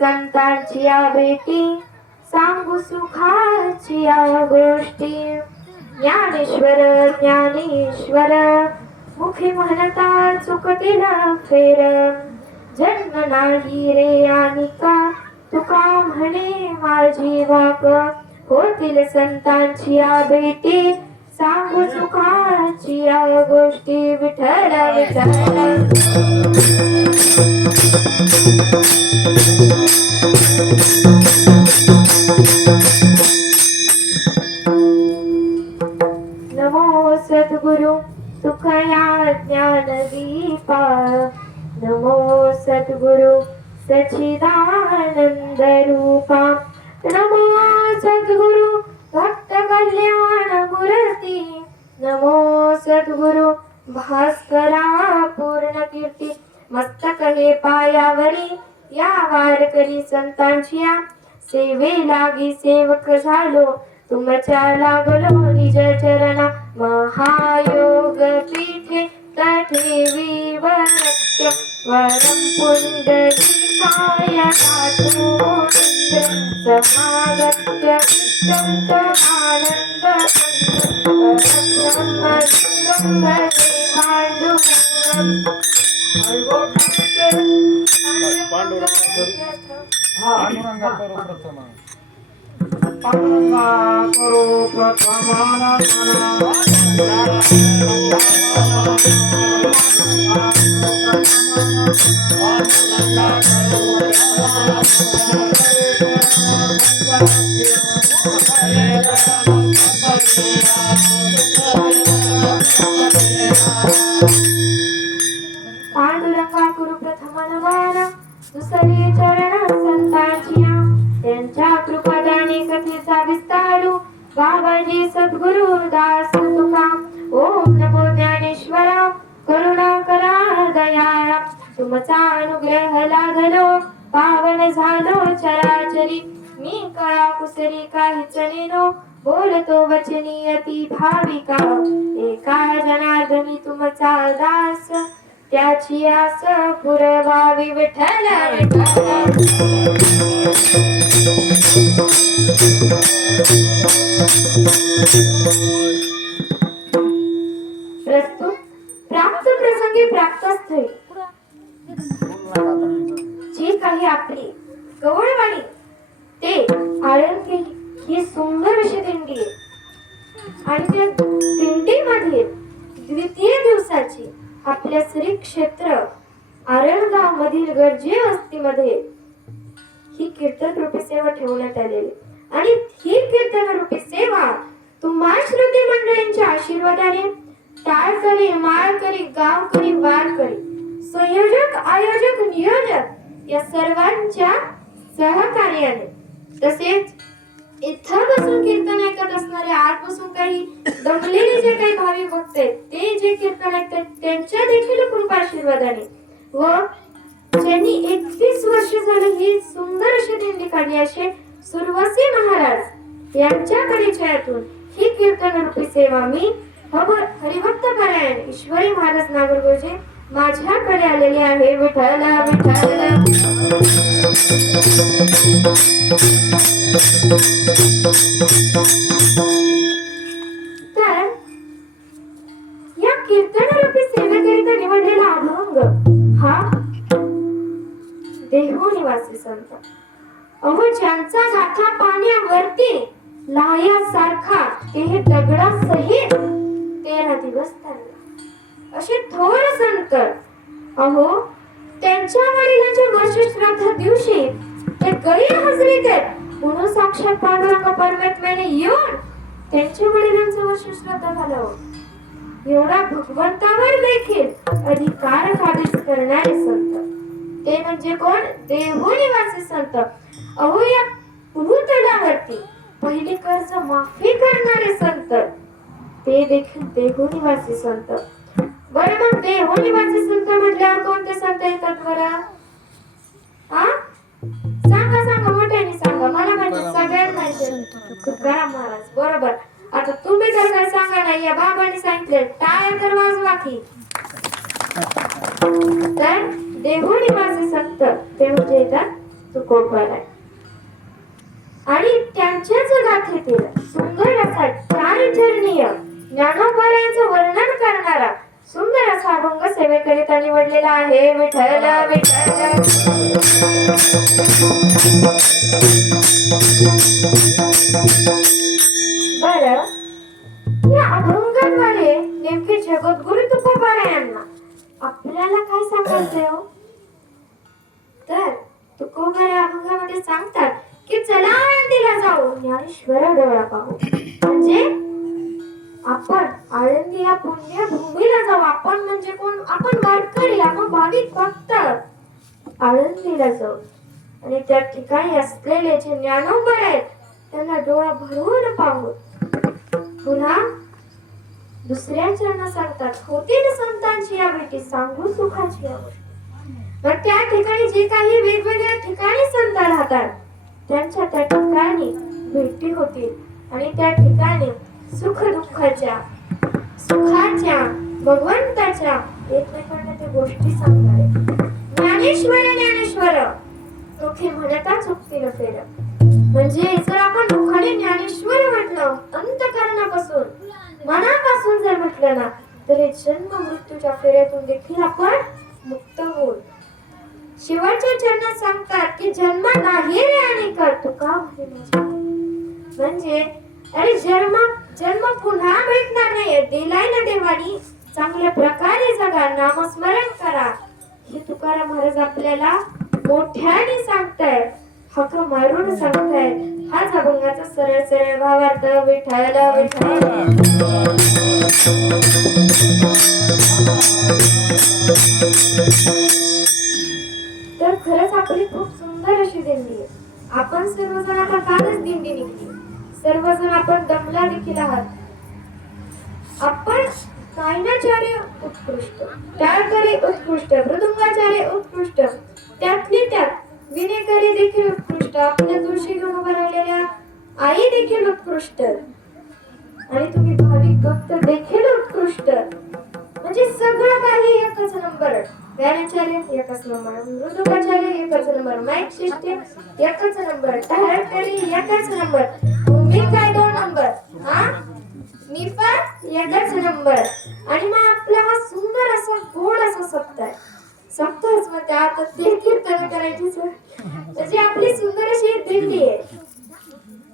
संतांची या भेटी सांगू सुखाची या गोष्टी. ज्ञानेश्वर ज्ञानेश्वर मुखी म्हणता चुकतील फेर. जन्म नाही रे आणि का तुका म्हणे माझी वाक. होतील संतांची या भेटी सांगू सुखाची या गोष्टी विठ्ठल विठ्ठल. नमो सद्गुरु सच्चिदानंद रूपा। नमो सद्गुरु भक्त कल्याण मूर्ती नमो सद्गुरु भास्करा पूर्ण कीर्ती मस्तक हे पायावरी या वारकरी संतांच्या सेवे लागी सेवक झालो। तुमच्या लागलो निज चरणा महायोग पीठे। तठे वरत्य वरम पुंडलिकाय नाथो नित्य समागत्य विष्णुत आनंद पांडुरंगा करो प्रथम पांडुरंगा करो प्रथमाना पांडुरंगा तुका. ओम नमो ज्ञानेश्वरा करुणा करा दयाळा तुमचा अनुग्रह लागलो. पावन झालो चराचरी. मी कळा कुसरी काहीच नेनो बोलतो वचनी अति भाविका. एका जनार्दनी तुमचा दास. त्याची आस पुरवावी विठ्ठल प्रस्तुत. प्राप्त प्रसंगी प्राप्तस्थळी. जी काही आपली गवळवाणी ते आळंदी ही सुंदर अशी दिंडी आहे. आणि त्या दिंडीमध्ये द्वितीय दिवसाची आपल्या श्री क्षेत्र आरळगाव मधील गर्जे वस्तीमध्ये ही कीर्तन रूपी सेवा ठेवण्यात आलेली. आणि ही कीर्तन रूपी सेवा तुम्हा श्रोते मंडळींच्या आशीर्वादाने टाळकरी माळकरी गावकरी बाळकरी संयोजक आयोजक नियोजक या सर्वांच्या सहकार्याने तसेच इथं बसून कीर्तन ऐकत असणारे आजपासून काही दमलेले जे काही भावी भक्त आहेत ते जे कीर्तन ऐकतात त्यांच्या देखील कृपा आशीर्वादाने. व ज्यांनी एकवीस वर्ष झाली ही सुंदर अशी दिंडी काढली असे सुरवसी महाराज यांच्या परिचयातून ही कीर्तन रूपी सेवा मी हरिभक्त परायण ईश्वरी महाराज नागरगोजे माझ्याकडे आलेली आहे विठ्ठल विठ्ठल. या निवडलेला अभंग हा निवासी संत. अहो ज्यांचा गाथा पाण्यावरती लायासारखा ते हे दगडासहित तेरा दिवस चालले. असे थोर संत अहो त्यांच्या वडिलांच्या वर्षश्राद्ध दिवशी ते गैरहजेरी देत म्हणून साक्षात पांडुरंग परमात्म्याने येऊन त्यांच्या वडिलांचं वर्षश्राद्ध घालावं. एवढा भगवंतावर देखील अधिकार काबीज करणारे संत. ते म्हणजे कोण? देहू निवासी संत. अहो या भूतलावरती पहिली कर्ज माफी करणारे संत. ते देखील देहू निवासी बरं मग ते माझे संत म्हटल्यावर कोणते संत येतात बरं हा सांगा सांगा मोठ्याने सांगा. मला माहिती सगळ्यांना तुकाराम महाराज बरोबर. आता तुम्ही जर काय सांगा नाही या बाबांनी सांगितले टायर तर वाजवा की. तर देहुनी माझे संत ते म्हणजे येतात तुकोबाला. आणि त्यांच्याच गाथेतील सुंदर असा चार चरणीय ज्ञानोबारायांचं वर्णन करणारा सुंदर असा अभंग सेवेकरिता निवडलेला आहे. विठ्ठल विठ्ठल. बरं. या अभंगाद्वारे नेमके जगद्गुरु तुकोबारायांना आपल्याला काय सांगायचंय हो? तर तुकोबारा या अभंगामध्ये सांगतात की चला आळंदीला जाऊ ज्ञानेश्वर डोळा पाहू. म्हणजे आपण आळंदी या पुण्यभूमीला जाऊ. आपण म्हणजे कोण? आपण वारकरी आपण भाविक भक्त. आळंदीला जाऊ. आणि त्या ठिकाणी असलेले जे ज्ञानोबर आहेत त्यांना डोळा भरून पाहू. पुन्हा दुसऱ्या चरणा सांगतात होतील संतांची या भेटी सांगू सुखाची या मग त्या ठिकाणी जे काही वेगवेगळ्या ठिकाणी संत राहतात त्यांच्या त्या ठिकाणी भेटी होतील. आणि त्या ठिकाणी सुख दुःखाच्या सुखाच्या भगवंताच्या एकमेकांना त्या गोष्टी सांगणार. ज्ञानेश्वर ज्ञानेश्वर मुखे म्हणता चुकतील नसेल म्हणजे जर आपण दुःखाने ज्ञानेश्वर म्हटलं अंतकरणापासून मनापासून जर म्हटलं ना तर हे जन्म मृत्यूच्या फेऱ्यातून देखील आपण मुक्त होऊ. शिवाच्या चरणात सांगतात की जन्म नाही रे आणि कर तू का म्हणजे अरे जन्म जन्म पुन्हा भेटणार नाही दिलाय ना देवानी. चांगल्या प्रकारे जगा नामस्मरण करा. हे तुकाराम महाराज आपल्याला मोठ्याने सांगताय हक मारून सांगताय हाच अभंगाचा सरळ सरळ भावार्थ. विठायला तर खरंच आपली खूप सुंदर अशी दिंडी आहे. आपण सर्वजण आता कालच दिंडी निघली. सर्वजण आपण दमला देखील आहात. आपण गायनाचार्य उत्कृष्ट टाळकरी उत्कृष्ट मृदुंगाचार्य उत्कृष्ट त्यातली त्यात विनेकरी देखील उत्कृष्ट आपल्या तुळशी घेऊन उभं राहिलेल्या आई देखील उत्कृष्ट. आणि तुम्ही भाविक भक्त देखील उत्कृष्ट. म्हणजे सगळं काही एकच नंबर व्यायाचार्य एकच नंबर मृदुकाचार्य एकच नंबर माईक सिस्टीम एकच नंबर टाळकरी एकच नंबर तुम्ही काय दोन नंबर. हा? मी पण एकच नंबर. आणि मग आपला हा सुंदर असा गोड असा सप्त आहे. सप्ताहच मग त्यात ते कीर्तन करायचीच म्हणजे आपली सुंदर अशी एक दिंडी आहे.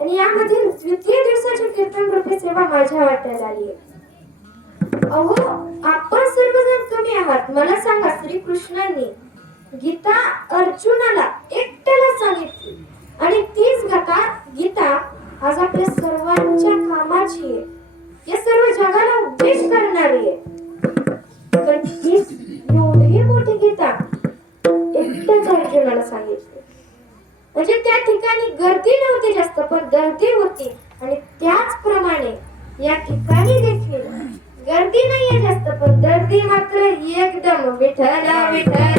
आणि यामधील द्वितीय दिवसाची कीर्तन रूपी सेवा माझ्या वाट्याला आली आहे. अहो आपण सर्वजण कमी आहात. मला सांगा श्रीकृष्णांनी गीता अर्जुनाला एकट्याला सांगितली. आणि तीच गीता गीता आज आपल्या सर्वांच्या कामाची आहे. या सर्व जगाला उपदेश करणारी आहे. तर तीच एवढी मोठी गीता एकट्याच अर्जुनाला सांगितली. म्हणजे त्या ठिकाणी गर्दी नव्हती जास्त पण गर्दी होती. आणि त्याचप्रमाणे या ठिकाणी देखील गर्दी नाहीये जास्त पण गर्दी मात्र एकदम विठ्ठल विठ्ठल.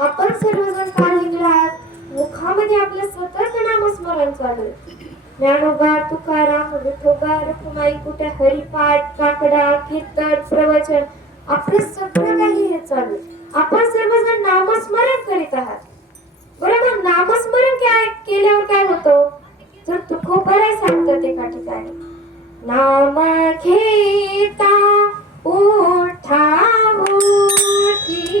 आपण सर्वजण काल मुखामध्ये आपलं सतत नामस्मरण चालू ज्ञानोबा तुकाराम विठोबा रखुमाई कुठे हरिपाठ काकडा कीर्तन प्रवचन आपलं सगळं काही हे चालू. आपण सर्वजण नामस्मरण करीत आहात. बरोबर नामस्मरण काय केल्यावर काय होतं? तर तुकोबराय सांगतात एका ठिकाणी नाम घेता उठा उठी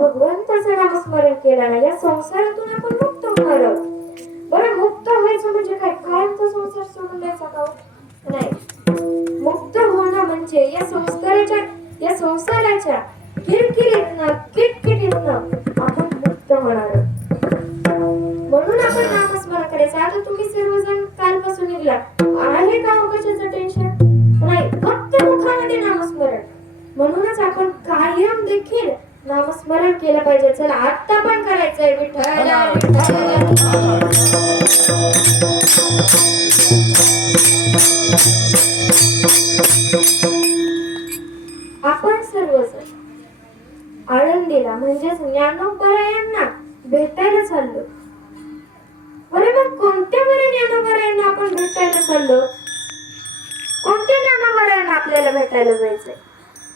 भगवंताचं नामस्मरण केलं ना या संसारातून आपण मुक्त होणार आहोत. बरं मुक्त व्हायचं म्हणजे काय? कायमचा संसार सोडून द्यायचा का हो? नाही. मुक्त होणं म्हणजे या संस्काराच्या या संसाराच्या पाहिजे. चला आत्ता पण करायचंय विठ्ठल विठ्ठल. आपण सर्वजण आळंदीला म्हणजेच ज्ञानोबरायांना भेटायला चाललो. बरं मग कोणत्या बरं ज्ञानोबरायांना आपण भेटायला चाललो? कोणत्या ज्ञानोबरायांना आपल्याला भेटायला जायचंय?